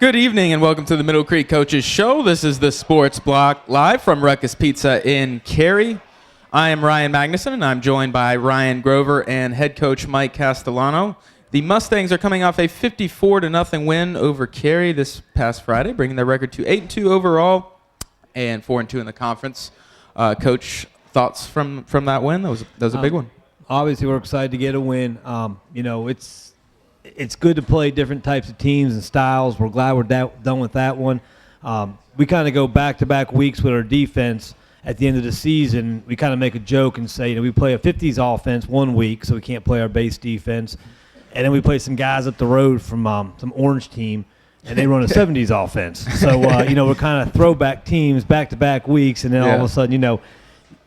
Good evening and welcome to the Middle Creek Coaches Show. This is the Sports Block live from Ruckus Pizza in Cary. I am Ryan Magnuson and I'm joined by Ryan Grover and head coach Mike Castellano. The Mustangs are coming off a 54-0 win over Cary this past Friday, bringing their record to 8-2 overall and 4-2 in the conference. Coach, thoughts from that win? That was a big one. Obviously, we're excited to get a win. It's good to play different types of teams and styles. We're glad we're done with that one. We kind of go back-to-back weeks with our defense. At the end of the season, we kind of make a joke and say, we play a 50s offense one week, so we can't play our base defense. And then we play some guys up the road from some orange team, and they run a 70s offense. So, we're kind of throwback teams back-to-back weeks, and then all of a sudden,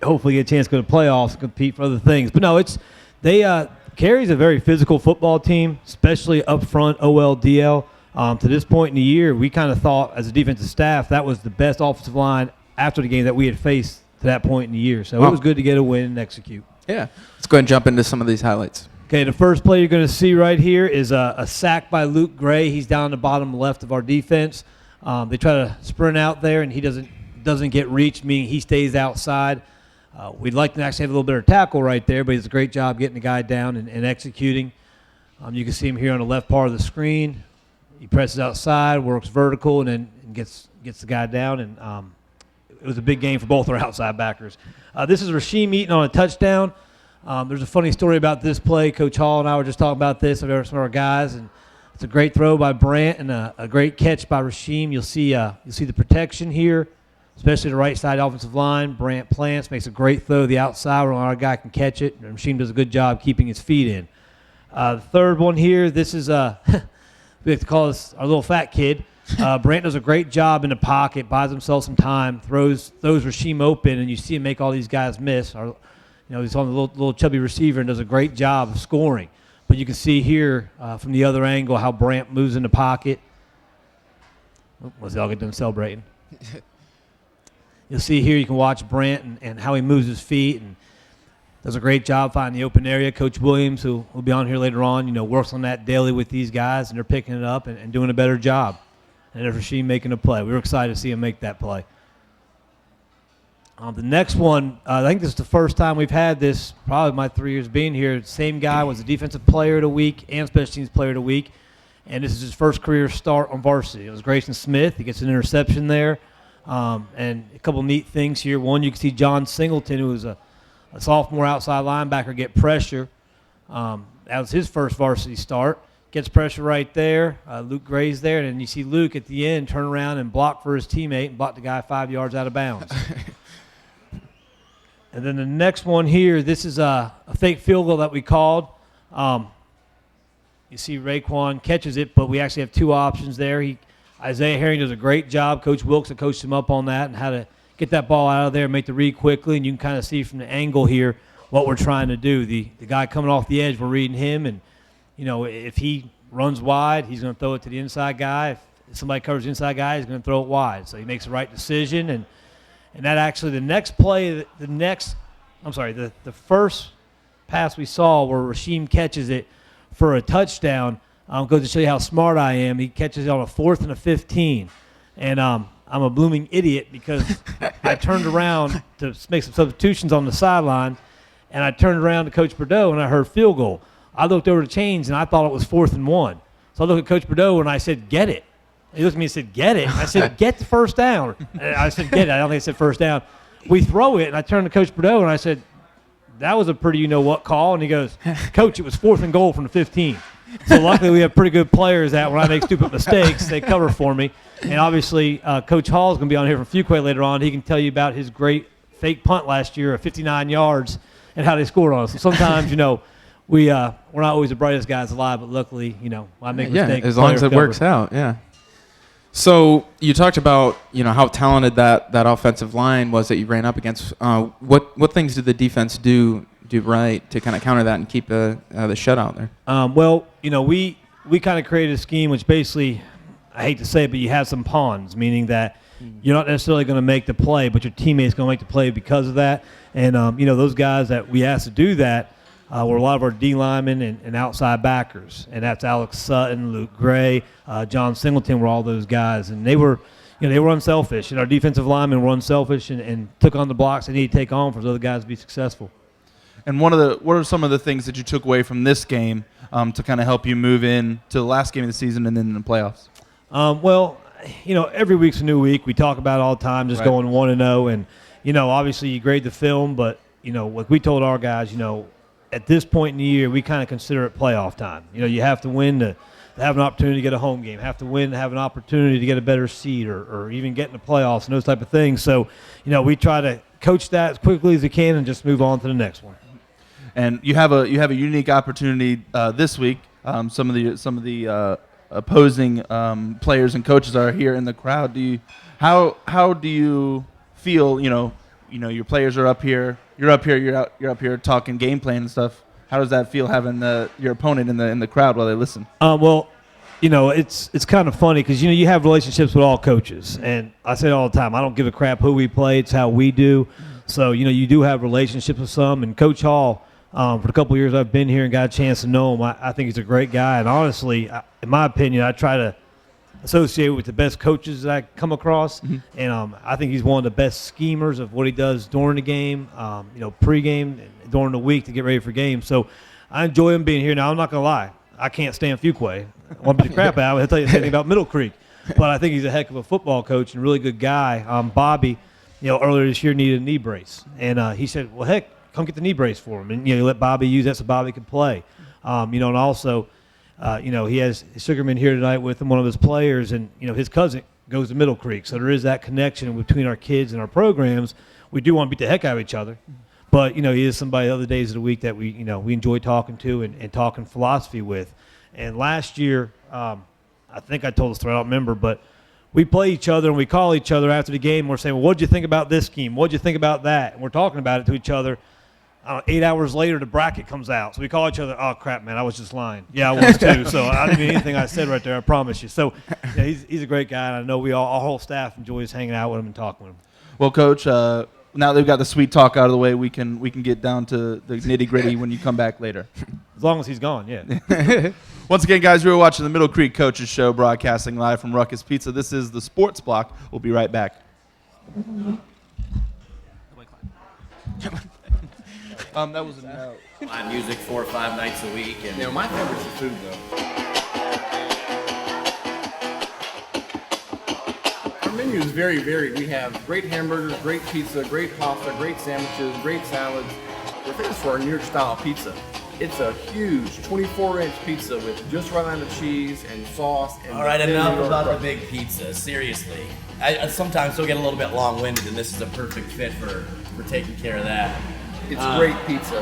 hopefully get a chance to go to playoffs and compete for other things. But no, Cary's a very physical football team, especially up front, OL, DL. To this point in the year, we kind of thought as a defensive staff that was the best offensive line after the game that we had faced to that point in the year. So it was good to get a win and execute. Yeah. Let's go ahead and jump into some of these highlights. Okay, the first play you're going to see right here is a sack by Luke Gray. He's down the bottom left of our defense. They try to sprint out there, and he doesn't get reached, meaning he stays outside. We'd like to actually have a little bit of tackle right there, but he does a great job getting the guy down and executing. You can see him here on the left part of the screen. He presses outside, works vertical, and then gets the guy down. And it was a big game for both our outside backers. This is Rasheem Eaton on a touchdown. There's a funny story about this play. Coach Hall and I were just talking about this with some of our guys, and it's a great throw by Brant and a great catch by Rasheem. You'll see the protection here, especially the right side offensive line. Brant plants, makes a great throw to the outside where our guy can catch it. And Rasheem does a good job keeping his feet in. The third one here, this is we have to call this our little fat kid. Brant does a great job in the pocket, buys himself some time, throws Rasheem open, and you see him make all these guys miss. He's on the little chubby receiver and does a great job of scoring. But you can see here from the other angle how Brant moves in the pocket. I'll get done celebrating. You'll see here you can watch Brant and how he moves his feet and does a great job finding the open area. Coach Williams, who will be on here later on, works on that daily with these guys, and they're picking it up and doing a better job. And there's Rasheem making a play. We were excited to see him make that play. The next one, I think this is the first time we've had this, probably my 3 years being here. The same guy was the defensive player of the week and special teams player of the week. And this is his first career start on varsity. It was Grayson Smith. He gets an interception there. And a couple neat things here. One, you can see John Singleton, who was a sophomore outside linebacker, get pressure. That was his first varsity start. Gets pressure right there. Luke Gray's there. And then you see Luke at the end turn around and block for his teammate and block the guy 5 yards out of bounds. And then the next one here, this is a fake field goal that we called. You see Raekwon catches it, but we actually have two options there. Isaiah Herring does a great job. Coach Wilkes coached him up on that and how to get that ball out of there and make the read quickly. And you can kind of see from the angle here what we're trying to do. The guy coming off the edge, we're reading him. And, if he runs wide, he's going to throw it to the inside guy. If somebody covers the inside guy, he's going to throw it wide. So he makes the right decision. And that actually the next play, the first pass we saw where Rasheem catches it for a touchdown, goes to show you how smart I am. He catches it on a 4th and a 15. And I'm a blooming idiot because I turned around to make some substitutions on the sideline, and I turned around to Coach Bordeaux, and I heard field goal. I looked over the chains, and I thought it was 4th and 1. So I looked at Coach Bordeaux, and I said, get it. He looked at me and said, get it. I said, get the first down. And I said, get it. I don't think I said first down. We throw it, and I turned to Coach Bordeaux, and I said, that was a pretty you-know-what call. And he goes, Coach, it was 4th and goal from the 15. So luckily we have pretty good players that when I make stupid mistakes, they cover for me. And obviously Coach Hall is going to be on here from Fuquay later on. He can tell you about his great fake punt last year of 59 yards and how they scored on us. So sometimes, we're not always the brightest guys alive, but luckily, I make mistakes. Yeah, as long as it works out, yeah. So you talked about, how talented that offensive line was that you ran up against. What things did the defense do right to kind of counter that and keep the shutout there? We kind of created a scheme which basically, I hate to say it, but you have some pawns, meaning that you're not necessarily going to make the play, but your teammate's going to make the play because of that. And, those guys that we asked to do that, were a lot of our D linemen and outside backers, and that's Alex Sutton, Luke Gray, John Singleton were all those guys, and they were unselfish, and our defensive linemen were unselfish and took on the blocks they needed to take on for those other guys to be successful. And what are some of the things that you took away from this game to kind of help you move in to the last game of the season and then in the playoffs? Well, every week's a new week. We talk about it all the time, just going 1-0, and obviously you grade the film, but like we told our guys, at this point in the year, we kind of consider it playoff time. You have to win to have an opportunity to get a home game, have to win to have an opportunity to get a better seed or even get in the playoffs and those type of things. So, we try to coach that as quickly as we can and just move on to the next one. And you have a unique opportunity this week. Some of the opposing players and coaches are here in the crowd. How do you feel? Your players are up here. You're up here talking game plan and stuff. How does that feel having your opponent in the crowd while they listen? Well, it's kind of funny because you have relationships with all coaches, and I say it all the time. I don't give a crap who we play; it's how we do. So you do have relationships with some, and Coach Hall. For the couple of years I've been here and got a chance to know him, I think he's a great guy. And honestly, in my opinion, I try to associate with the best coaches that I come across. Mm-hmm. And I think he's one of the best schemers of what he does during the game, pregame, and during the week to get ready for games. So I enjoy him being here. Now, I'm not going to lie. I can't stand Fuquay. I want to beat the crap out of him. I'll tell you the same thing about Middle Creek. But I think he's a heck of a football coach and a really good guy. Bobby, earlier this year needed a knee brace. And he said, well, heck, come get the knee brace for him. And, you let Bobby use that so Bobby could play. And also, he has Sugarman here tonight with him, one of his players, and, his cousin goes to Middle Creek. So there is that connection between our kids and our programs. We do want to beat the heck out of each other. But, he is somebody other days of the week that we enjoy talking to and talking philosophy with. And last year, I think I told this story, I don't remember, but we play each other and we call each other after the game. We're saying, well, what did you think about this scheme? What did you think about that? And we're talking about it to each other. 8 hours later, the bracket comes out. So we call each other, oh, crap, man, I was just lying. Yeah, I was too. So I didn't mean anything I said right there, I promise you. So he's a great guy, and I know our whole staff enjoys hanging out with him and talking with him. Well, Coach, now that we've got the sweet talk out of the way, we can get down to the nitty-gritty when you come back later. As long as he's gone, yeah. Once again, guys, we're watching the Middle Creek Coaches Show, broadcasting live from Ruckus Pizza. This is the Sports Block. We'll be right back. That was a no. Live music 4 or 5 nights a week, and my favorite's the food though. Our menu is very varied. We have great hamburgers, great pizza, great pasta, great sandwiches, great salads. We're famous for our New York style pizza. It's a huge 24-inch pizza with just right amount of cheese and sauce. And all right, enough about the big pizza. Seriously, I sometimes still get a little bit long-winded, and this is a perfect fit for taking care of that. It's great pizza.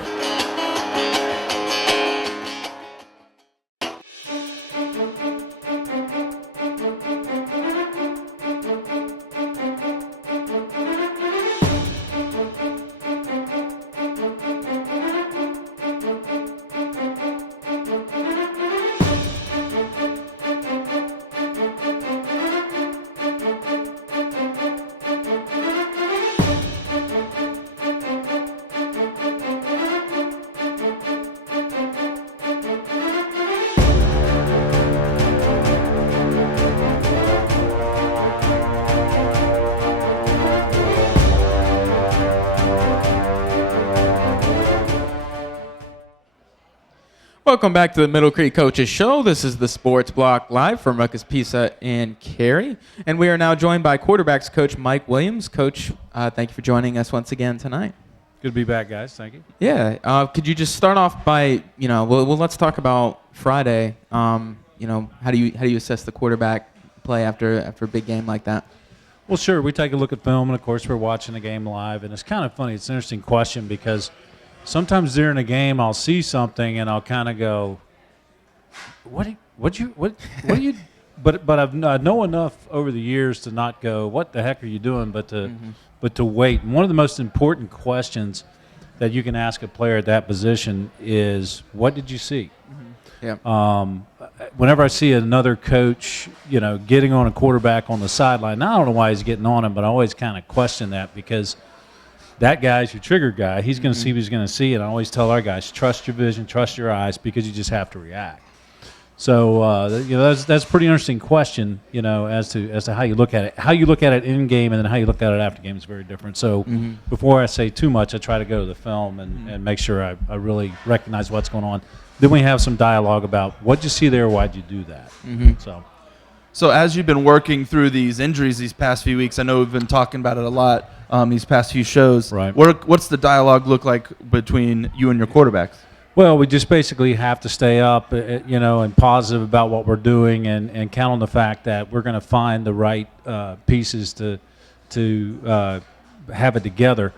Welcome back to the Middle Creek Coaches Show. This is the Sports Block live from Ruckus Pizza in Cary. And we are now joined by quarterbacks coach Mike Williams. Coach, thank you for joining us once again tonight. Good to be back, guys. Thank you. Yeah. Could you just start off by, let's talk about Friday. How do you assess the quarterback play after a big game like that? Well, sure. We take a look at film, and, of course, we're watching the game live. And it's kind of funny. It's an interesting question because sometimes during a game I'll see something and I'll kind of go, what do you but I know enough over the years to not go, what the heck are you doing, but to wait. And one of the most important questions that you can ask a player at that position is, what did you see? Mm-hmm. Yeah. Whenever I see another coach, getting on a quarterback on the sideline, I don't know why he's getting on him, but I always kind of question that because that guy's your trigger guy. He's going to see what he's going to see. And I always tell our guys, trust your vision, trust your eyes, because you just have to react. So that's a pretty interesting question, as to how you look at it. How you look at it in game and then how you look at it after game is very different. So before I say too much, I try to go to the film and make sure I really recognize what's going on. Then we have some dialogue about what'd you see there, why'd you do that. So as you've been working through these injuries these past few weeks, I know we've been talking about it a lot these past few shows. Right. What's the dialogue look like between you and your quarterbacks? Well, we just basically have to stay up, and positive about what we're doing, and count on the fact that we're going to find the right pieces to have it together.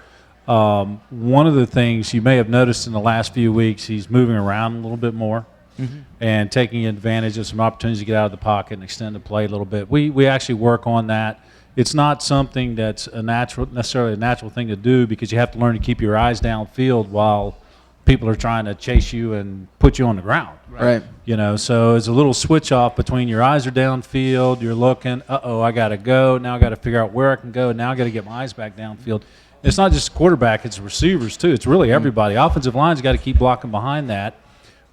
One of the things you may have noticed in the last few weeks, he's moving around a little bit more and taking advantage of some opportunities to get out of the pocket and extend the play a little bit. We actually work on that. It's not something that's necessarily a natural thing to do, because you have to learn to keep your eyes downfield while people are trying to chase you and put you on the ground. Right. So it's a little switch off between your eyes are downfield, you're looking, I got to go. Now I got to figure out where I can go. Now I got to get my eyes back downfield. It's not just quarterback, it's receivers too. It's really everybody. Offensive line's got to keep blocking behind that.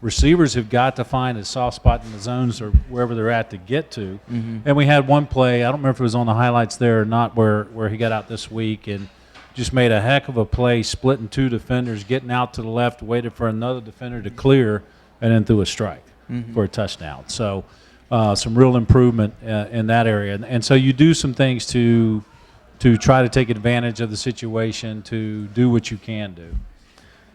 Receivers have got to find a soft spot in the zones or wherever they're at to get to. And we had one play, I don't remember if it was on the highlights there or not, where he got out this week and just made a heck of a play, splitting two defenders, getting out to the left, waited for another defender to clear, and then threw a strike for a touchdown. So some real improvement in that area. And so you do some things to try to take advantage of the situation, to do what you can do.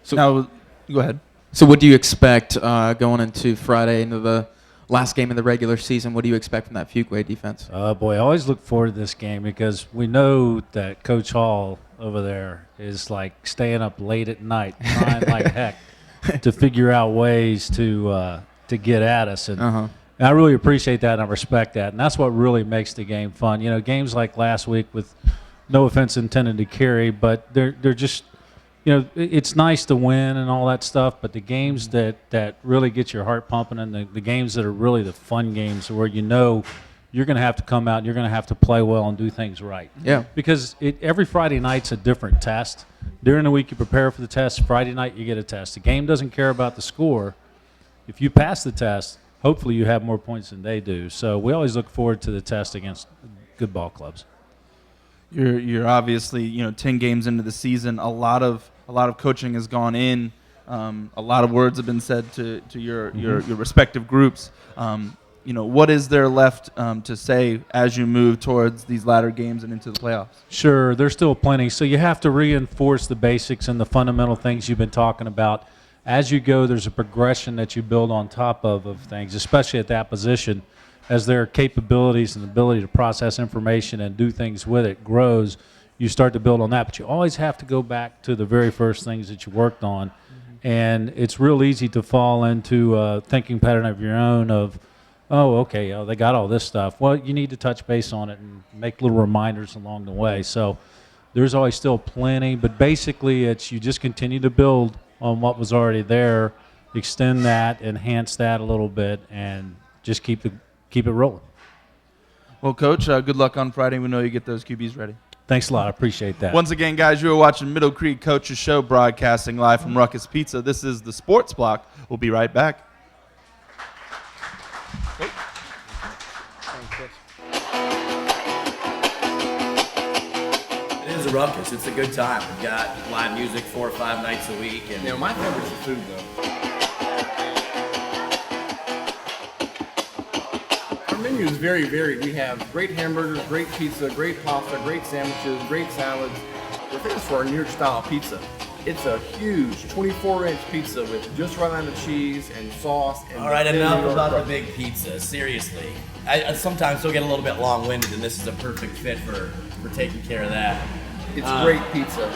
So now, go ahead. So what do you expect going into Friday, into the last game of the regular season? What do you expect from that Fuquay defense? Boy, I always look forward to this game, because we know that Coach Hall over there is like staying up late at night, trying like heck to figure out ways to get at us. And I really appreciate that, and I respect that. And that's what really makes the game fun. Games like last week, with no offense intended to Cary, but they're just, it's nice to win and all that stuff, but the games that really get your heart pumping, and the games that are really the fun games, where you're going to have to come out and you're going to have to play well and do things right. Yeah. Because every Friday night's a different test. During the week you prepare for the test. Friday night you get a test. The game doesn't care about the score. If you pass the test, hopefully you have more points than they do. So we always look forward to the test against good ball clubs. You're obviously 10 games into the season. A lot of coaching has gone in. A lot of words have been said to your respective groups. What is there left to say as you move towards these latter games and into the playoffs? Sure, there's still plenty. So you have to reinforce the basics and the fundamental things you've been talking about. As you go, there's a progression that you build on top of things, especially at that position. As their capabilities and ability to process information and do things with it grows, you start to build on that. But you always have to go back to the very first things that you worked on. And it's real easy to fall into a thinking pattern of your own of, they got all this stuff. Well, you need to touch base on it and make little reminders along the way. So there's always still plenty, but basically it's you just continue to build on what was already there, extend that, enhance that a little bit, and just keep it rolling. Well, Coach, good luck on Friday. We know you get those QBs ready. Thanks a lot. I appreciate that. Once again, guys, you are watching Middle Creek Coaches Show, broadcasting live from Ruckus Pizza. This is the Sports Block. We'll be right back. It is a ruckus. It's a good time. We've got live music 4 or 5 nights a week. And My favorite's the food, though. Our menu is very varied. We have great hamburgers, great pizza, great pasta, great sandwiches, great salads. We're famous for our New York style pizza. It's a huge 24-inch pizza with just right amount of cheese and sauce. And all right, enough about the big pizza. Seriously, I sometimes still get a little bit long-winded, and this is a perfect fit for taking care of that. It's great pizza.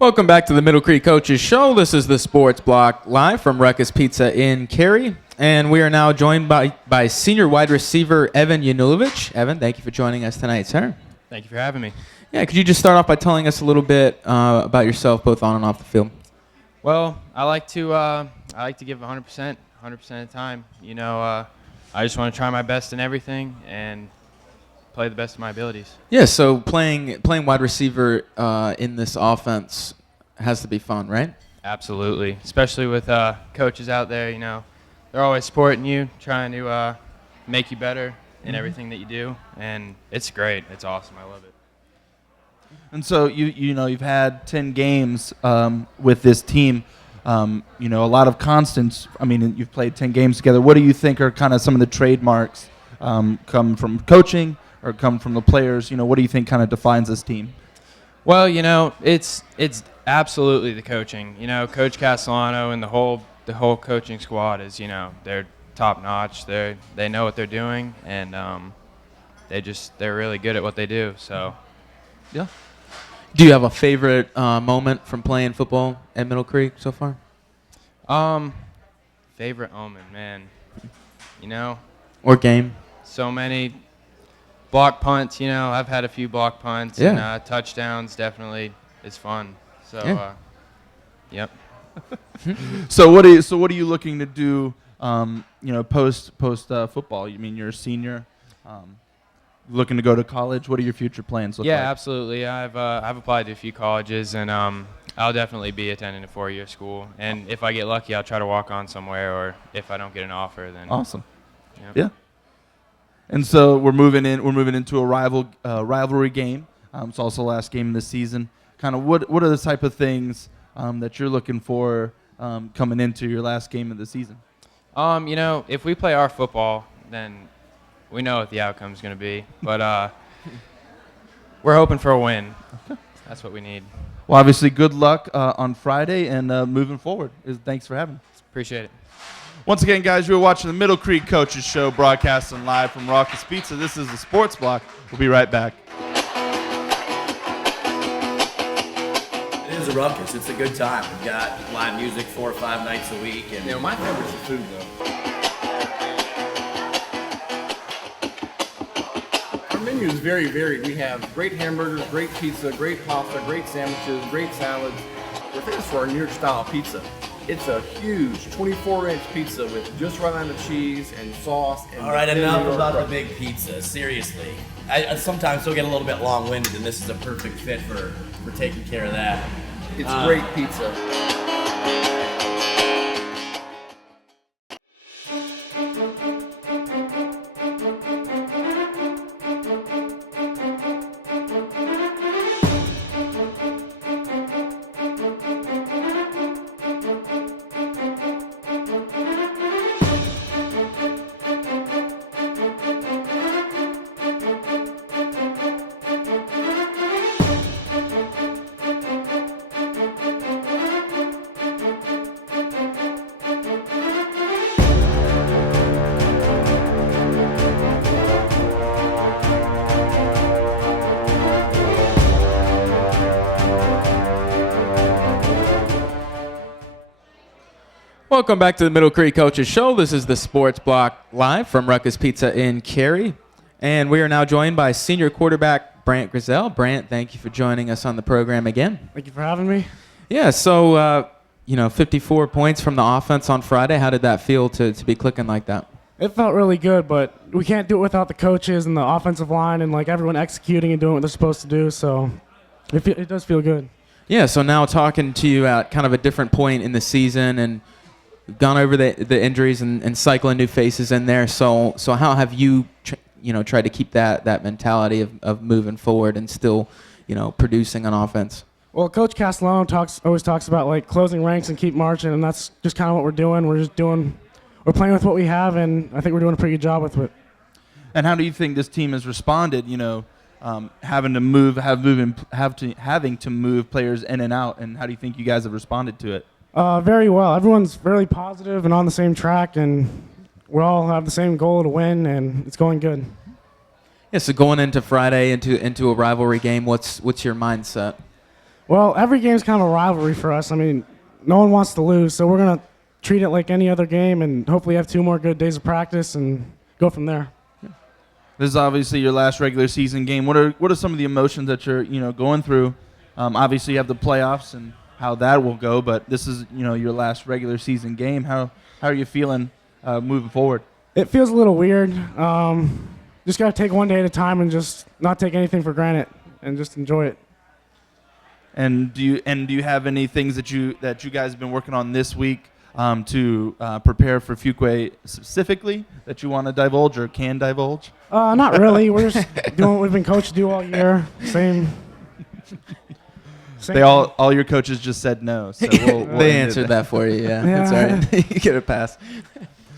Welcome back to the Middle Creek Coaches Show. This is the Sports Block live from Ruckus Pizza in Cary. And we are now joined by senior wide receiver Evan Yenulevich. Evan, thank you for joining us tonight, sir. Thank you for having me. Yeah, could you just start off by telling us a little bit about yourself, both on and off the field? Well, I like to give 100% of the time. I just want to try my best in everything and play the best of my abilities. Yeah, so playing wide receiver in this offense has to be fun, right? Absolutely, especially with coaches out there. They're always supporting you, trying to make you better in everything that you do, and it's great. It's awesome. I love it. And so you've had 10 games with this team. A lot of constants. I mean, you've played 10 games together. What do you think are kind of some of the trademarks come from coaching or come from the players? What do you think kind of defines this team? Well, it's absolutely the coaching. Coach Castellano and the whole coaching squad is, they're top notch. They know what they're doing, and they're really good at what they do. So, yeah. Do you have a favorite moment from playing football at Middle Creek so far? Favorite moment, man. Or game? So many block punts. I've had a few block punts. Yeah. And touchdowns definitely is fun. So, yeah. Yep. So what are you looking to do? Post football. You mean you're a senior? Looking to go to college? What are your future plans look like? Yeah, absolutely. I've applied to a few colleges, and I'll definitely be attending a 4-year school. And if I get lucky, I'll try to walk on somewhere. Or if I don't get an offer, then awesome. Yep. Yeah. And so we're moving into a rivalry game. It's also the last game of the season. Kind of what are the type of things that you're looking for coming into your last game of the season? If we play our football, then we know what the outcome's going to be. But we're hoping for a win. That's what we need. Well, obviously, good luck on Friday and moving forward. Thanks for having us. Appreciate it. Once again, guys, you're watching the Middle Creek Coaches Show, broadcasting live from Ruckus Pizza. This is the Sports Block. We'll be right back. It is a ruckus. It's a good time. We've got live music 4 or 5 nights a week. And My favorite's the food, though. Our menu is very varied. We have great hamburgers, great pizza, great pasta, great sandwiches, great salads. We're famous for our New York style pizza. It's a huge 24-inch pizza with just right amount of cheese and sauce. And all right, enough about the big pizza. Seriously. I sometimes still get a little bit long-winded, and this is a perfect fit for taking care of that. It's great pizza. Welcome back to the Middle Creek Coaches Show. This is the Sports Block live from Ruckus Pizza in Cary. And we are now joined by senior quarterback Brant Griselle. Brant, thank you for joining us on the program again. Thank you for having me. Yeah, so, 54 points from the offense on Friday. How did that feel to be clicking like that? It felt really good, but we can't do it without the coaches and the offensive line and everyone executing and doing what they're supposed to do. So it does feel good. Yeah, so now talking to you at kind of a different point in the season, and we've gone over the injuries and cycling new faces in there. So how have you tried to keep that mentality of moving forward and still producing on offense? Well, Coach Castellano always talks about closing ranks and keep marching, and that's just kind of what we're doing. We're playing with what we have, and I think we're doing a pretty good job with it. And how do you think this team has responded? Having to move players in and out, and how do you think you guys have responded to it? Very well. Everyone's very positive and on the same track, and we all have the same goal to win, and it's going good. Yeah. So going into Friday into a rivalry game, what's your mindset? Well, every game's kind of a rivalry for us. I mean, no one wants to lose, so we're going to treat it like any other game and hopefully have 2 more good days of practice and go from there. This is obviously your last regular season game. What are some of the emotions that you're going through? Obviously, you have the playoffs and how that will go, but this is your last regular season game. How are you feeling moving forward? It feels a little weird. Just got to take one day at a time and just not take anything for granted and just enjoy it. And do you have any things that you guys have been working on this week to prepare for Fuquay specifically that you want to divulge or can divulge? Not really. We're just doing what we've been coached to do all year. Same all your coaches just said no. So we'll they answered that for you. Yeah, that's all right. You get a pass.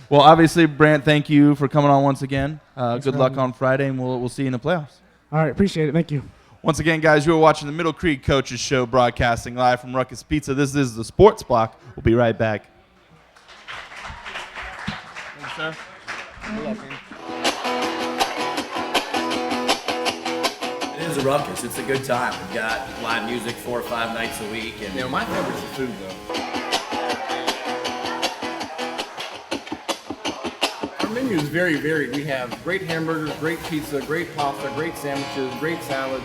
Well, obviously, Brant, thank you for coming on once again. Good luck on Friday, and we'll see you in the playoffs. All right, appreciate it. Thank you. Once again, guys, you are watching the Middle Creek Coaches Show, broadcasting live from Ruckus Pizza. This is the Sports Block. We'll be right back. Thank you, sir. Good luck, man. It is a ruckus. It's a good time. We've got live music 4 or 5 nights a week. And My favorite's the food, though. Our menu is very varied. We have great hamburgers, great pizza, great pasta, great sandwiches, great salads.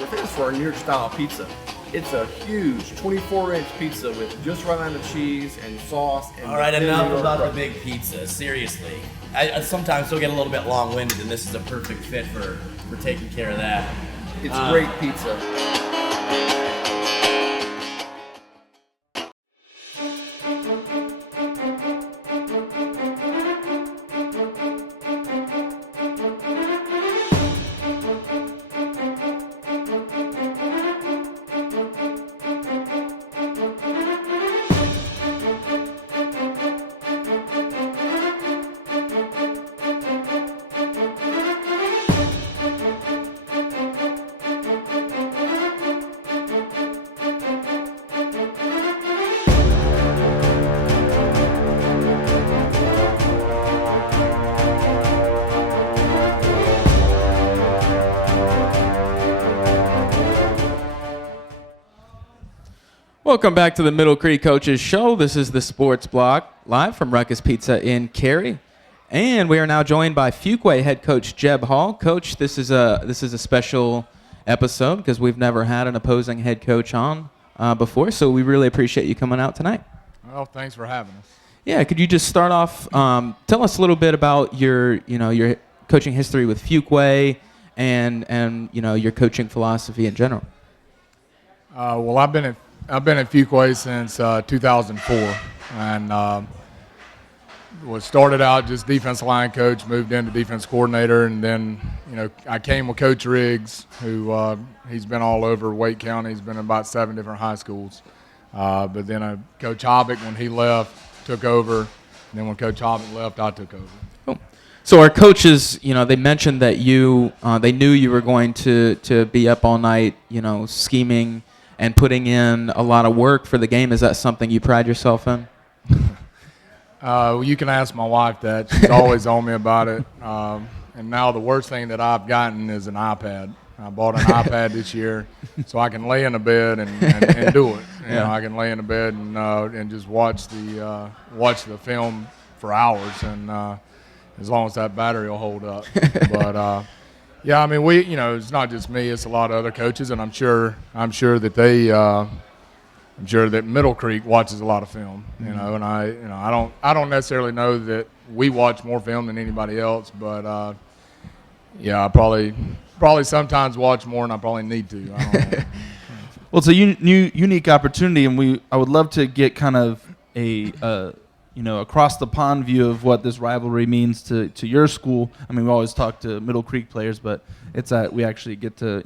We're famous for our New York style pizza. It's a huge 24-inch pizza with just right amount of cheese and sauce. And all right, enough about the big pizza. Seriously, I sometimes still get a little bit long-winded, and this is a perfect fit for taking care of that. It's great pizza. Welcome back to the Middle Creek Coaches Show. This is the Sports Block, live from Ruckus Pizza in Cary. And we are now joined by Fuquay head coach Jeb Hall. Coach, this is a special episode because we've never had an opposing head coach on before, so we really appreciate you coming out tonight. Well, thanks for having us. Yeah, could you just start off, tell us a little bit about your coaching history with Fuquay and your coaching philosophy in general. Well, I've been at Fuquay since 2004, and was started out just defensive line coach, moved into defense coordinator, and then I came with Coach Riggs, who he's been all over Wake County. He's been in about 7 different high schools. But then Coach Hobbick, when he left, took over, and then when Coach Hobbick left, I took over. Cool. So our coaches, they mentioned that they knew you were going to be up all night, scheming and putting in a lot of work for the game. Is that something you pride yourself in? Well, you can ask my wife that. She's always on me about it. And now the worst thing that I've gotten is an iPad. I bought an iPad this year so I can lay in a bed and do it. I can lay in a bed and just watch the film for hours, and as long as that battery will hold up. But yeah, I mean, it's not just me; it's a lot of other coaches, and I'm sure that Middle Creek watches a lot of film. And I don't necessarily know that we watch more film than anybody else, but yeah, I probably sometimes watch more than I probably need to. I don't know. Well, it's a unique opportunity, and I would love to get kind of a across the pond view of what this rivalry means to your school. I mean, we always talk to Middle Creek players, but it's that we actually get to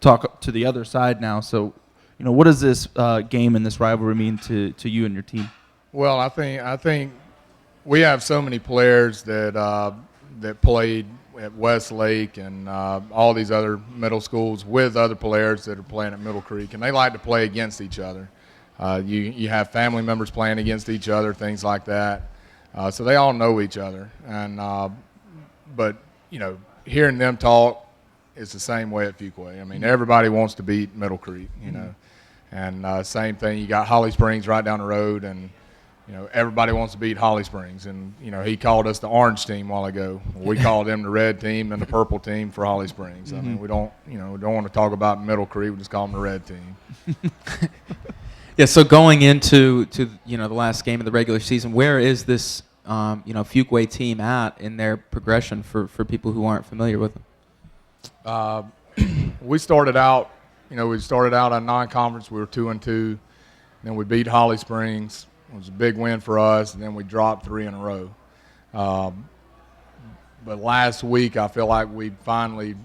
talk to the other side now. So, what does this game and this rivalry mean to you and your team? Well, I think we have so many players that played at Westlake and all these other middle schools with other players that are playing at Middle Creek, and they like to play against each other. You have family members playing against each other, things like that. So they all know each other. And but hearing them talk, it's the same way at Fuquay. I mean, everybody wants to beat Middle Creek, And same thing, you got Holly Springs right down the road, and everybody wants to beat Holly Springs. And he called us the orange team a while ago. We called them the red team and the purple team for Holly Springs. I mean, we don't want to talk about Middle Creek. We just call them the red team. Yeah. So going into the last game of the regular season, where is this Fuquay team at in their progression for people who aren't familiar with them? We started out on non-conference. We were 2-2. Then we beat Holly Springs. It was a big win for us, and then we dropped 3 in a row. But last week, I feel like we finally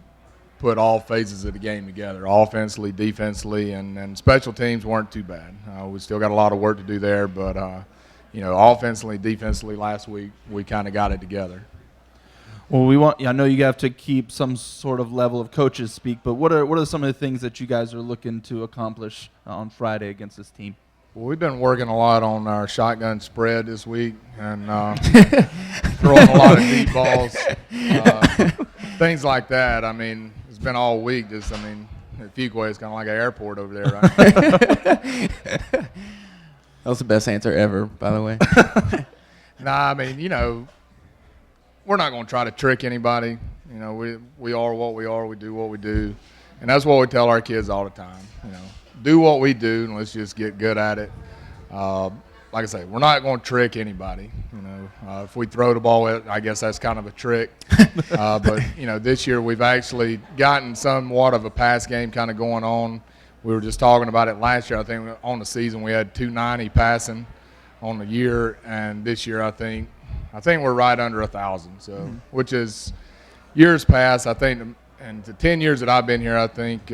put all phases of the game together, offensively, defensively, and special teams weren't too bad. We still got a lot of work to do there, but offensively, defensively, last week we kind of got it together. Well, I know you have to keep some sort of level of coaches speak, but what are some of the things that you guys are looking to accomplish on Friday against this team? Well, we've been working a lot on our shotgun spread this week and throwing a lot of deep balls, things like that. I mean, it's been all week. At Fuquay is kind of like an airport over there, right? That was the best answer ever, by the way. Nah, I mean, we're not going to try to trick anybody. We are what we are. We do what we do. And that's what we tell our kids all the time. Do what we do, and let's just get good at it. Like I say, we're not going to trick anybody. If we throw the ball, I guess that's kind of a trick. But this year we've actually gotten somewhat of a pass game kind of going on. We were just talking about it last year. I think on the season we had 290 passing on the year, and this year I think we're right under 1,000. So, which is years past. I think, and the 10 years that I've been here, I think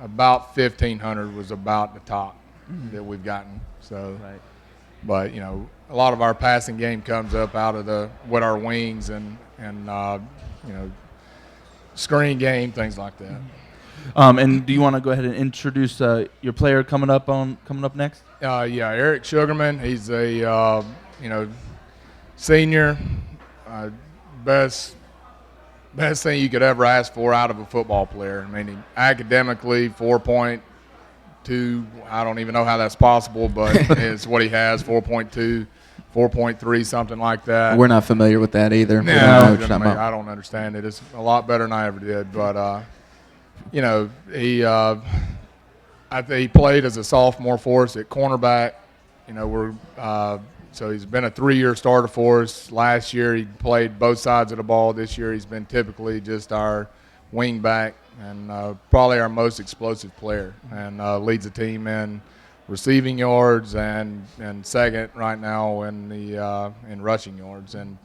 about 1,500 was about the top that we've gotten. So, right. But a lot of our passing game comes up out of with our wings and screen game, things like that. And do you want to go ahead and introduce your player coming up next? Yeah, Eric Sugarman. He's a senior. Best thing you could ever ask for out of a football player. I mean, academically, 4.2. I don't even know how that's possible, but it's what he has. 4.2, 4.3, something like that. We're not familiar with that either. No, I don't understand it. It's a lot better than I ever did. But I think he played as a sophomore for us at cornerback. So he's been a 3-year starter for us. Last year he played both sides of the ball. This year he's been typically just our wing back and probably our most explosive player, and leads the team in receiving yards and second right now in rushing yards, and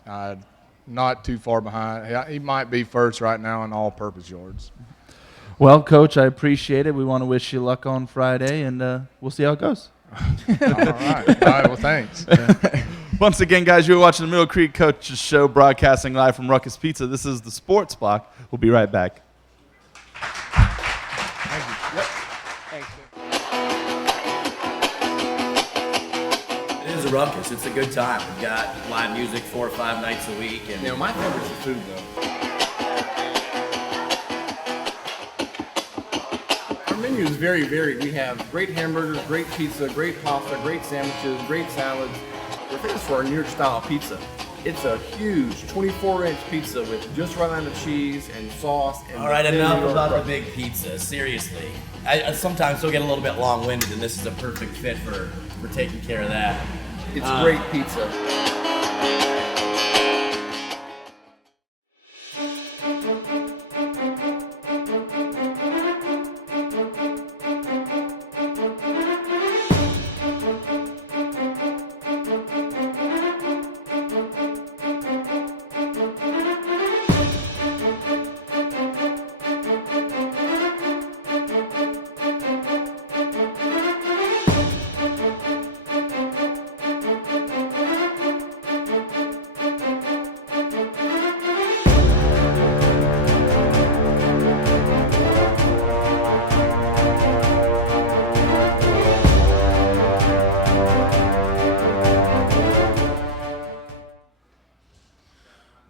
not too far behind. He might be first right now in all-purpose yards. Well, Coach, I appreciate it. We want to wish you luck on Friday, and we'll see how it goes. All right. Well, thanks. Once again, guys, you're watching the Middle Creek Coaches Show, broadcasting live from Ruckus Pizza. This is the Sports Block. We'll be right back. Thank you. Yep. Thanks. It is a ruckus. It's a good time. We've got live music 4 or 5 nights a week. And My favorite's the food, though. Our menu is very varied. We have great hamburgers, great pizza, great pasta, great sandwiches, great salads. We're famous for our New York style pizza. It's a huge 24-inch pizza with just right amount of cheese and sauce. And all right, enough about the big pizza. Seriously, I sometimes still get a little bit long-winded, and this is a perfect fit for taking care of that. It's great pizza.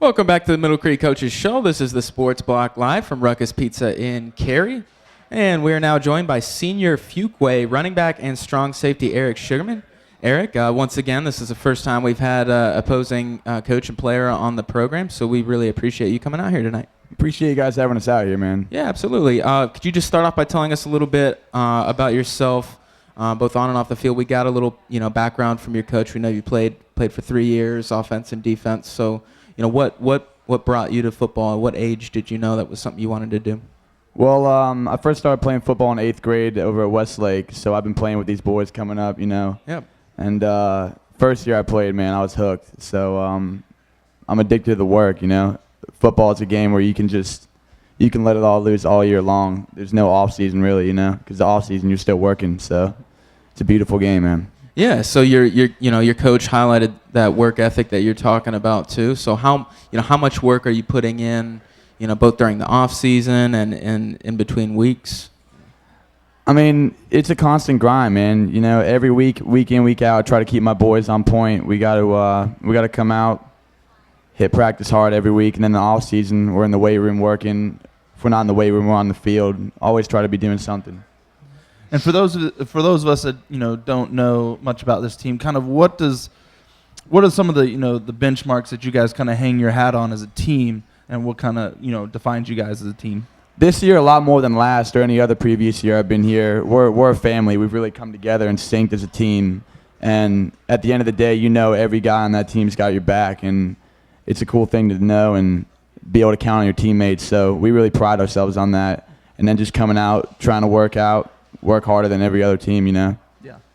Welcome back to the Middle Creek Coaches Show. This is the Sports Block live from Ruckus Pizza in Cary. And we are now joined by senior Fuquay running back and strong safety Eric Sugarman. Eric, once again, this is the first time we've had opposing coach and player on the program, so we really appreciate you coming out here tonight. Appreciate you guys having us out here, man. Yeah, absolutely. Could you just start off by telling us a little bit about yourself, both on and off the field? We got a little, background from your coach. We know you played for 3 years, offense and defense. So, what brought you to football? At what age did you know that was something you wanted to do? Well, I first started playing football in 8th grade over at Westlake, so I've been playing with these boys coming up, Yep. And first year I played, man, I was hooked. So I'm addicted to the work, Football is a game where you can let it all loose all year long. There's no off season really, because the off season you're still working. So it's a beautiful game, man. Yeah. So your coach highlighted that work ethic that you're talking about too. So how much work are you putting in, both during the off season and in between weeks? I mean, it's a constant grind, man. Every week in, week out, I try to keep my boys on point. We got to come out, hit practice hard every week, and then the off season, we're in the weight room working. If we're not in the weight room, we're on the field. Always try to be doing something. And for those of us that don't know much about this team, kind of what are some of the the benchmarks that you guys kind of hang your hat on as a team, and what kind of defines you guys as a team? This year, a lot more than last or any other previous year I've been here. We're a family. We've really come together and synced as a team. And at the end of the day, every guy on that team's got your back, and it's a cool thing to know and be able to count on your teammates. So we really pride ourselves on that. And then just coming out, trying to work harder than every other team, Yeah.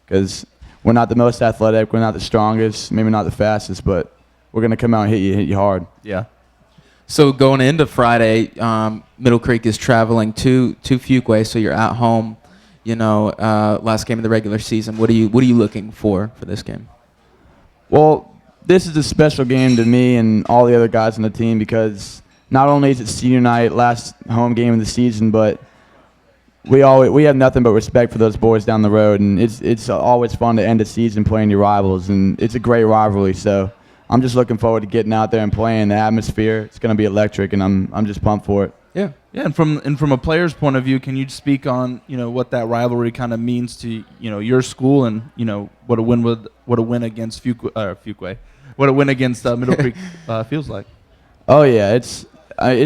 Because we're not the most athletic, we're not the strongest, maybe not the fastest, but we're going to come out and hit you hard. Yeah. So going into Friday, Middle Creek is traveling to Fuquay, so you're at home. Last game of the regular season. What are you looking for this game? Well, this is a special game to me and all the other guys on the team because not only is it senior night, last home game of the season, but we have nothing but respect for those boys down the road, and it's always fun to end a season playing your rivals, and it's a great rivalry. So I'm just looking forward to getting out there and playing. The atmosphere, it's going to be electric, and I'm just pumped for it. Yeah. Yeah, and from a player's point of view, can you speak on what that rivalry kind of means to your school and what a win against Fuquay, what a win against Middle Creek feels like? Oh yeah, it's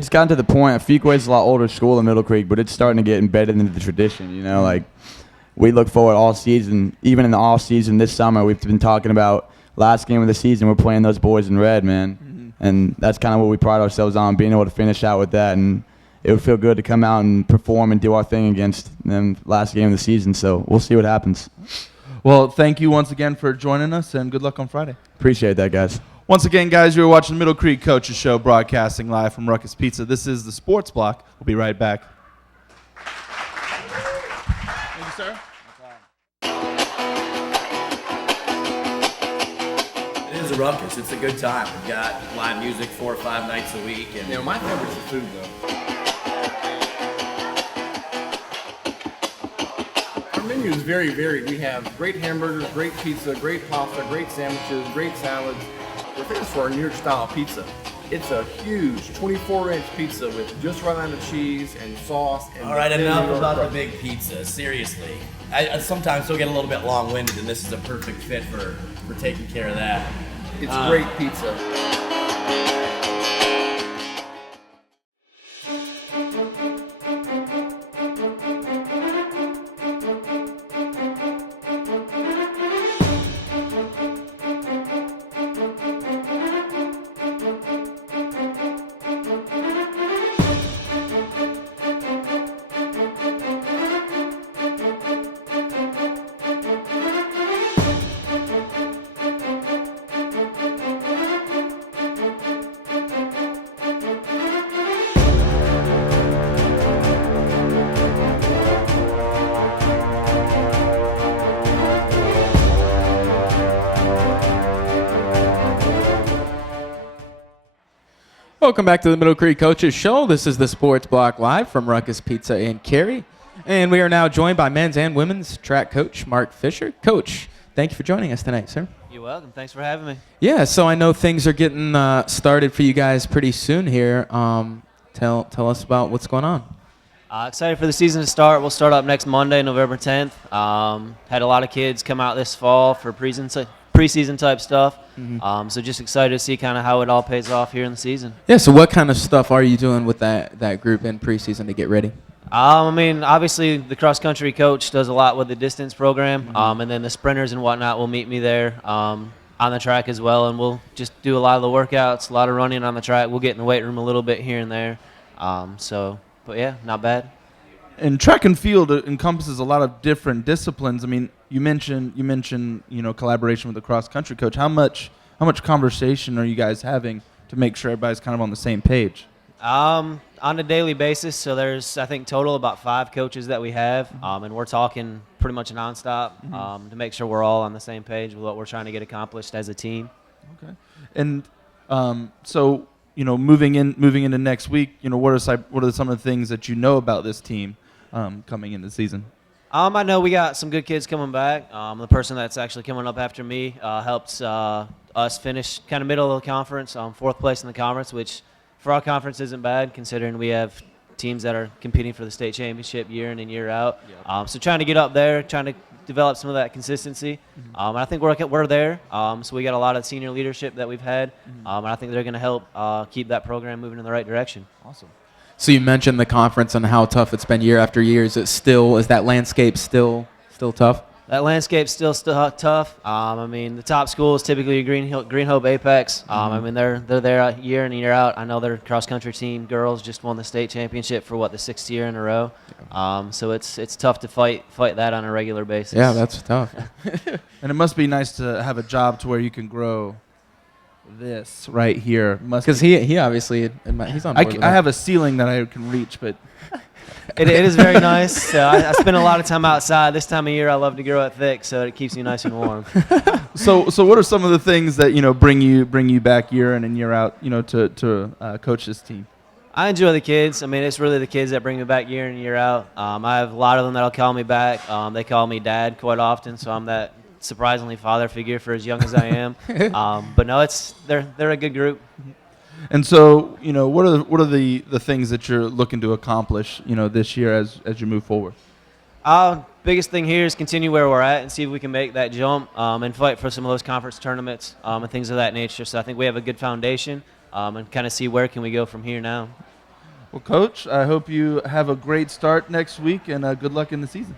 gotten to the point. Fuquay's a lot older school than Middle Creek, but it's starting to get embedded into the tradition. Like we look forward all season, even in the off season this summer. We've been talking about last game of the season. We're playing those boys in red, man, and that's kind of what we pride ourselves on, being able to finish out with that. And it would feel good to come out and perform and do our thing against them last game of the season. So we'll see what happens. Well, thank you once again for joining us, and good luck on Friday. Appreciate that, guys. Once again, guys, you're watching the Middle Creek Coaches Show, broadcasting live from Ruckus Pizza. This is the Sports Block. We'll be right back. Thank you, sir. It is a ruckus. It's a good time. We've got live music 4 or 5 nights a week. And My favorite's the food, though. Our menu is very varied. We have great hamburgers, great pizza, great pasta, great sandwiches, great salads. We're famous for our New York style pizza. It's a huge 24-inch pizza with just right amount of cheese and sauce. And all right, enough about the big pizza. Seriously, I sometimes still get a little bit long-winded, and this is a perfect fit for taking care of that. It's great pizza. Welcome back to the Middle Creek Coaches Show. This is the Sports Block live from Ruckus Pizza in Cary. And we are now joined by men's and women's track coach Mark Fisher. Coach, thank you for joining us tonight, sir. You're welcome. Thanks for having me. Yeah, so I know things are getting started for you guys pretty soon here. Tell us about what's going on. Excited for the season to start. We'll start up next Monday, November 10th. Had a lot of kids come out this fall for preseason type stuff. So just excited to see kind of how it all pays off here in the season. Yeah. So what kind of stuff are you doing with that group in preseason to get ready? I mean, obviously the cross country coach does a lot with the distance program, and then the sprinters and whatnot will meet me there on the track as well, and we'll just do a lot of the workouts, a lot of running on the track. We'll get in the weight room a little bit here and there. But yeah, not bad. And track and field encompasses a lot of different disciplines. I mean, you mentioned collaboration with the cross country coach. How much conversation are you guys having to make sure everybody's kind of on the same page? On a daily basis, so there's I think total about 5 coaches that we have, and we're talking pretty much nonstop to make sure we're all on the same page with what we're trying to get accomplished as a team. Okay. And so moving into next week, what are some of the things that you know about this team coming into the season? I know we got some good kids coming back. The person that's actually coming up after me helped us finish kind of middle of the conference, 4th place in the conference, which for our conference isn't bad considering we have teams that are competing for the state championship year in and year out. Yep. So trying to get up there, trying to develop some of that consistency. And I think we're there. So we got a lot of senior leadership that we've had, and I think they're going to help keep that program moving in the right direction. Awesome. So you mentioned the conference and how tough it's been year after year. Is that landscape still tough? That landscape's still tough. I mean, the top school is typically Green Hope Apex. I mean, they're there year in and year out. I know their cross country team girls just won the state championship for the 6th year in a row. So it's tough to fight that on a regular basis. Yeah, that's tough. And it must be nice to have a job to where you can grow this right here. Because he obviously he's on board with that. I have a ceiling that I can reach, but. It is very nice. I spend a lot of time outside. This time of year, I love to grow it thick, so it keeps me nice and warm. So what are some of the things that bring you back year in and year out, to coach this team? I enjoy the kids. I mean, it's really the kids that bring me back year in and year out. I have a lot of them that'll call me back. They call me dad quite often, so I'm that surprisingly father figure for as young as I am. But no, they're a good group. And so, what are the things that you're looking to accomplish, this year as you move forward? Biggest thing here is continue where we're at and see if we can make that jump and fight for some of those conference tournaments and things of that nature. So I think we have a good foundation and kind of see where can we go from here now. Well, Coach, I hope you have a great start next week and good luck in the season.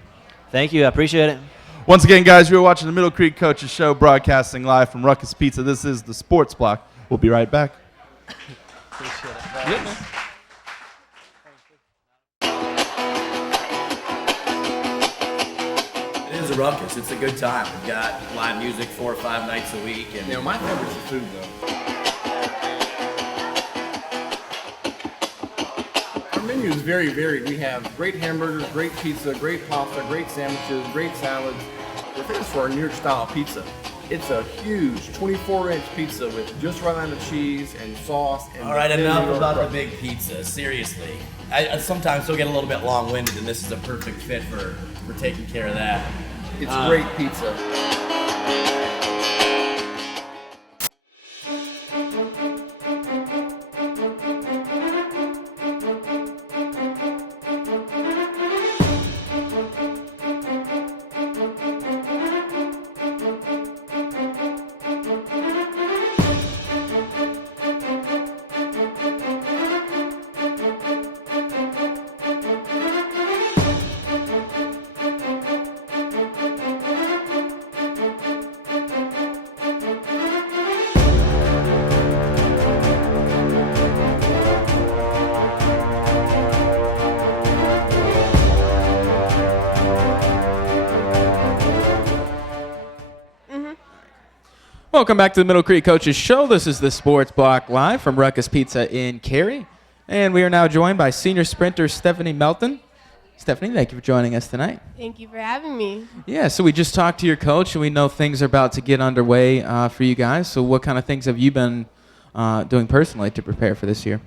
Thank you. I appreciate it. Once again, guys, you're watching the Middle Creek Coaches Show, broadcasting live from Ruckus Pizza. This is the Sports Block. We'll be right back. Appreciate it. It is a ruckus. It's a good time. We've got live music 4 or 5 nights a week. And My favorite's the food, though. Our menu is very varied. We have great hamburgers, great pizza, great pasta, great sandwiches, great salads. We're famous for our New York style pizza. It's a huge 24-inch pizza with just right amount of cheese and sauce. And all right, enough about the big pizza. Seriously, I sometimes still get a little bit long-winded, and this is a perfect fit for taking care of that. It's great pizza. Welcome back to the Middle Creek Coaches Show. This is the Sports Block live from Ruckus Pizza in Cary. And we are now joined by senior sprinter Stevanni Melton. Stephanie, thank you for joining us tonight. Thank you for having me. Yeah, so we just talked to your coach, and we know things are about to get underway for you guys. So what kind of things have you been doing personally to prepare for this year?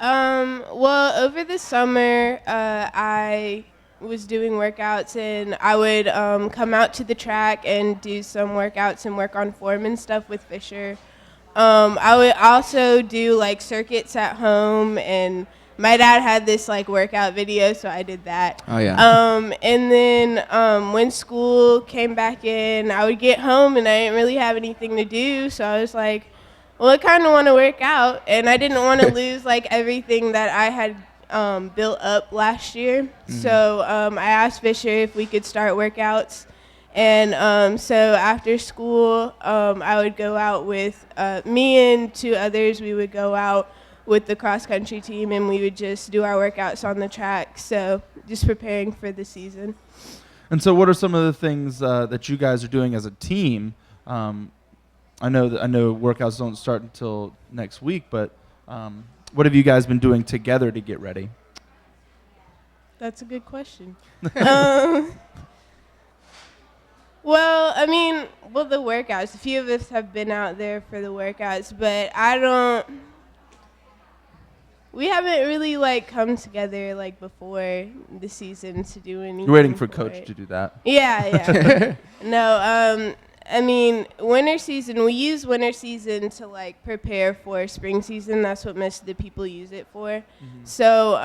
Well, over the summer, I was doing workouts, and I would come out to the track and do some workouts and work on form and stuff with Fisher. I would also do like circuits at home, and my dad had this like workout video, so I did that. Oh, yeah. And then when school came back in, I would get home and I didn't really have anything to do, so I was like, well, I kind of want to work out, and I didn't want to lose like everything that I had built up last year. So I asked Fisher if we could start workouts. And so after school, I would go out with me and 2 others. We would go out with the cross-country team, and we would just do our workouts on the track. So just preparing for the season. And so what are some of the things that you guys are doing as a team? I know workouts don't start until next week, but what have you guys been doing together to get ready? That's a good question. Well, I mean, the workouts. A few of us have been out there for the workouts, but we haven't really like come together like before the season to do anything. You're waiting for Coach to do that. Yeah. No, I mean, winter season, we use winter season to like prepare for spring season. That's what most of the people use it for. So,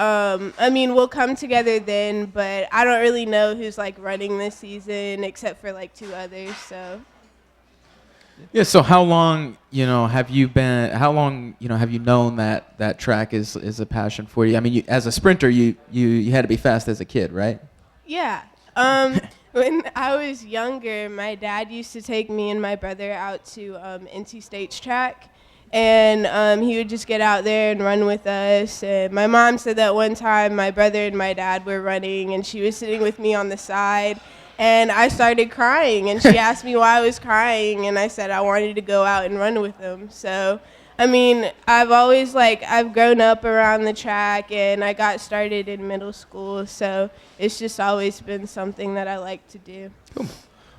I mean, we'll come together then, but I don't really know who's like running this season except for like 2 others. So. Yeah. So how long, have you known that track is a passion for you? I mean, as a sprinter, you had to be fast as a kid, right? Yeah. When I was younger, my dad used to take me and my brother out to NC State's track, and he would just get out there and run with us. And my mom said that one time my brother and my dad were running, and she was sitting with me on the side, and I started crying, and she asked me why I was crying, and I said I wanted to go out and run with them. So, I mean, I've grown up around the track, and I got started in middle school, so it's just always been something that I like to do. Cool.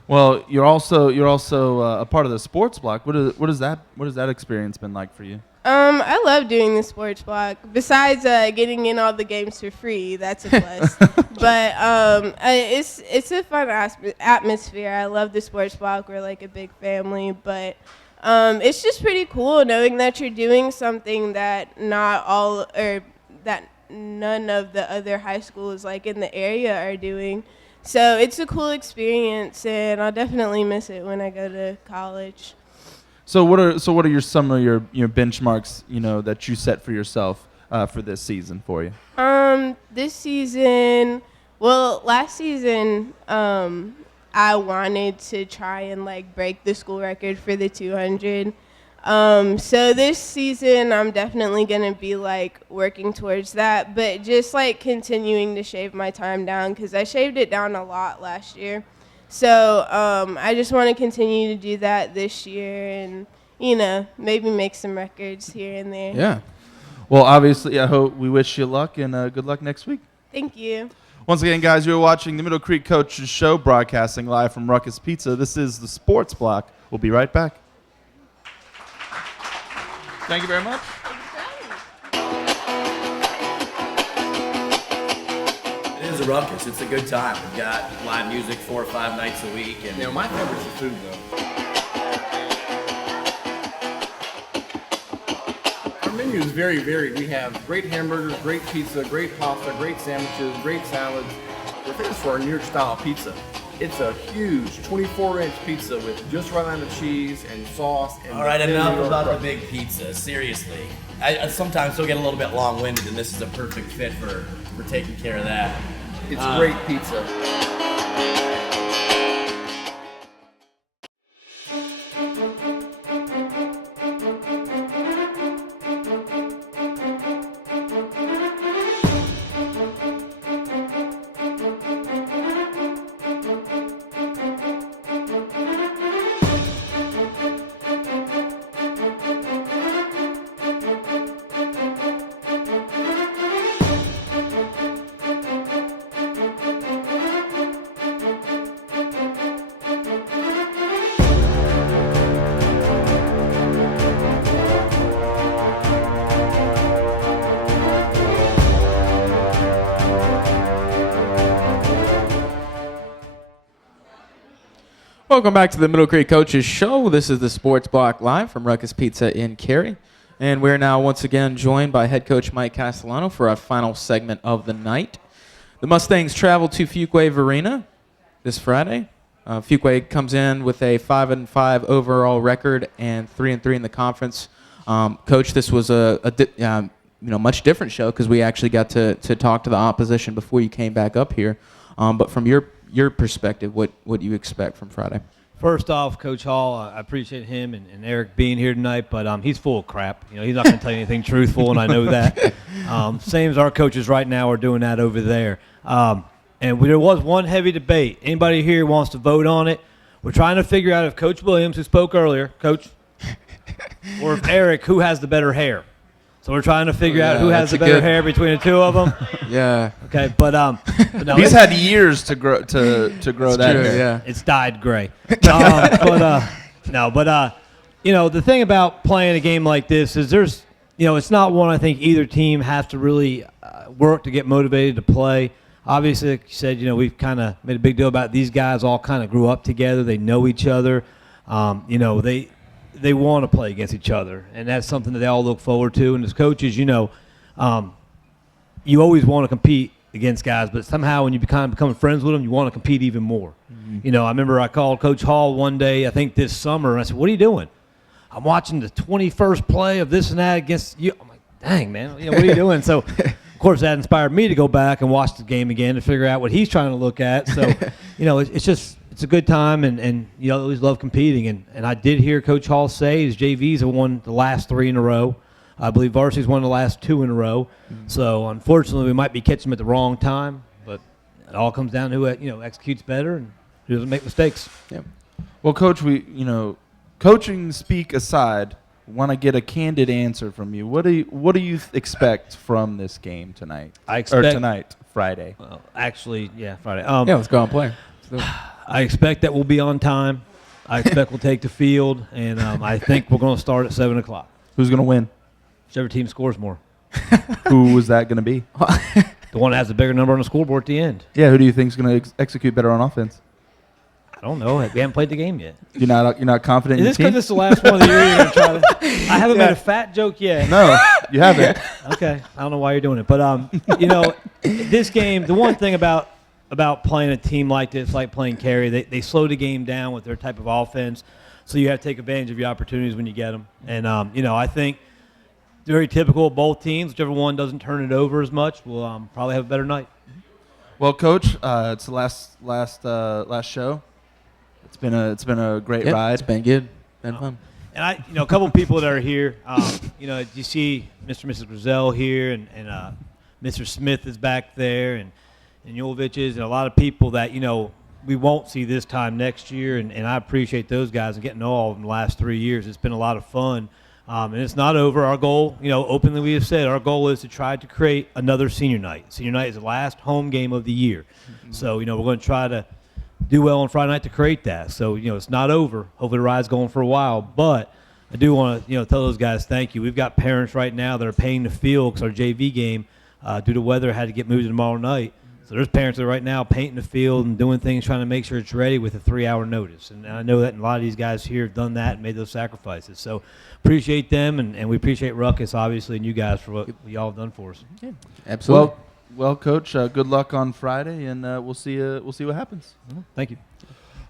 Well, you're also a part of the sports block. What has that experience been like for you? I love doing the sports block. Besides getting in all the games for free, that's a plus. But it's a fun atmosphere. I love the sports block. We're like a big family, but. It's just pretty cool knowing that you're doing something that that none of the other high schools like in the area are doing. So it's a cool experience, and I'll definitely miss it when I go to college. So what are some of your benchmarks that you set for yourself for this season for you? This season, last season, I wanted to try and like break the school record for the 200. So this season I'm definitely gonna be like working towards that, but just like continuing to shave my time down because I shaved it down a lot last year. So I just want to continue to do that this year and maybe make some records here and there. Yeah. Well, obviously, we wish you luck and good luck next week. Thank you. Once again, guys, you're watching the Middle Creek Coaches Show, broadcasting live from Ruckus Pizza. This is the Sports Block. We'll be right back. Thank you very much. It is a ruckus. It's a good time. We've got live music 4 or 5 nights a week. And My favorite's the food, though. Our menu is very varied. We have great hamburgers, great pizza, great pasta, great sandwiches, great salads. We're famous for our New York style pizza. It's a huge 24-inch pizza with just right amount of cheese and sauce. And all right, enough about the big pizza. Seriously, I sometimes still get a little bit long-winded, and this is a perfect fit for taking care of that. It's great pizza. Welcome back to the Middle Creek Coaches Show. This is the Sports Block live from Ruckus Pizza in Cary. And we're now once again joined by head coach Mike Castellano for our final segment of the night. The Mustangs travel to Fuquay-Varina this Friday. Fuquay comes in with a 5-5 overall record and 3-3 in the conference. Coach, this was a much different show because we actually got to talk to the opposition before you came back up here. But from your perspective, what do you expect from Friday? First off, Coach Hall, I appreciate him and Eric being here tonight, but he's full of crap. He's not going to tell you anything truthful, and I know that. Same as our coaches right now are doing that over there. And there was one heavy debate. Anybody here wants to vote on it? We're trying to figure out if Coach Williams, who spoke earlier, Coach, or if Eric, who has the better hair. So we're trying to figure out who has the better hair between the two of them. Yeah. Okay, but no, He's had years to grow that hair. Yeah. It's dyed gray. The thing about playing a game like this is it's not one I think either team has to really work to get motivated to play. Obviously, like you said, we've kind of made a big deal about these guys all kind of grew up together. They know each other. They want to play against each other, and that's something that they all look forward to. And as coaches, you always want to compete against guys, but somehow when you become friends with them, you want to compete even more. Mm-hmm. I remember I called Coach Hall one day, I think this summer, and I said, "What are you doing?" "I'm watching the 21st play of this and that against you." I'm like, "Dang, man, what are you doing?" So, of course, that inspired me to go back and watch the game again to figure out what he's trying to look at. So, it's a good time, and I always love competing. And I did hear Coach Hall say his JVs have won the last 3 in a row. I believe varsity's won the last 2 in a row. Mm-hmm. So, unfortunately, we might be catching them at the wrong time, but it all comes down to who executes better and who doesn't make mistakes. Yeah. Well, Coach, coaching speak aside, want to get a candid answer from you. What do you expect from this game tonight? Friday. Well, actually, yeah, Friday. Let's go and play. I expect that we'll be on time. I expect we'll take the field, and I think we're going to start at 7 o'clock. Who's going to win? Whichever team scores more. Who was that going to be? The one that has the bigger number on the scoreboard at the end. Yeah, who do you think is going to execute better on offense? I don't know. We haven't played the game yet. You're not confident in your Is this team? because this is the last one of the year you're going to try to? I haven't made a fat joke yet. No, you haven't. Okay. I don't know why you're doing it. But, this game, the one thing about playing a team like this, like playing Cary, they slow the game down with their type of offense. So you have to take advantage of your opportunities when you get them. And, I think very typical of both teams. Whichever one doesn't turn it over as much will probably have a better night. Well, Coach, it's the last show. It's been a great ride. It's been good. Been fun. And a couple of people that are here, you see Mr. and Mrs. Griselle here, and Mr. Smith is back there, and Yenulevich is, and a lot of people that, we won't see this time next year, and I appreciate those guys and getting to know all of them the last 3 years. It's been a lot of fun, and it's not over. Our goal, openly we have said, our goal is to try to create another senior night. Senior night is the last home game of the year. Mm-hmm. So, we're going to try to do well on Friday night to create that. So, it's not over. Hopefully the ride's going for a while. But I do want to, tell those guys thank you. We've got parents right now that are paying the field because our JV game, due to weather, had to get moved to tomorrow night. So there's parents that are right now painting the field and doing things, trying to make sure it's ready with a 3-hour notice. And I know that a lot of these guys here have done that and made those sacrifices. So appreciate them, and we appreciate Ruckus, obviously, and you guys for what y'all have done for us. Yeah, absolutely. Well, Coach, good luck on Friday, and we'll see what happens. Thank you.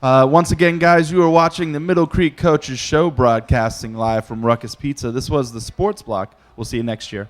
Once again, guys, you are watching the Middle Creek Coaches Show, broadcasting live from Ruckus Pizza. This was the Sports Block. We'll see you next year.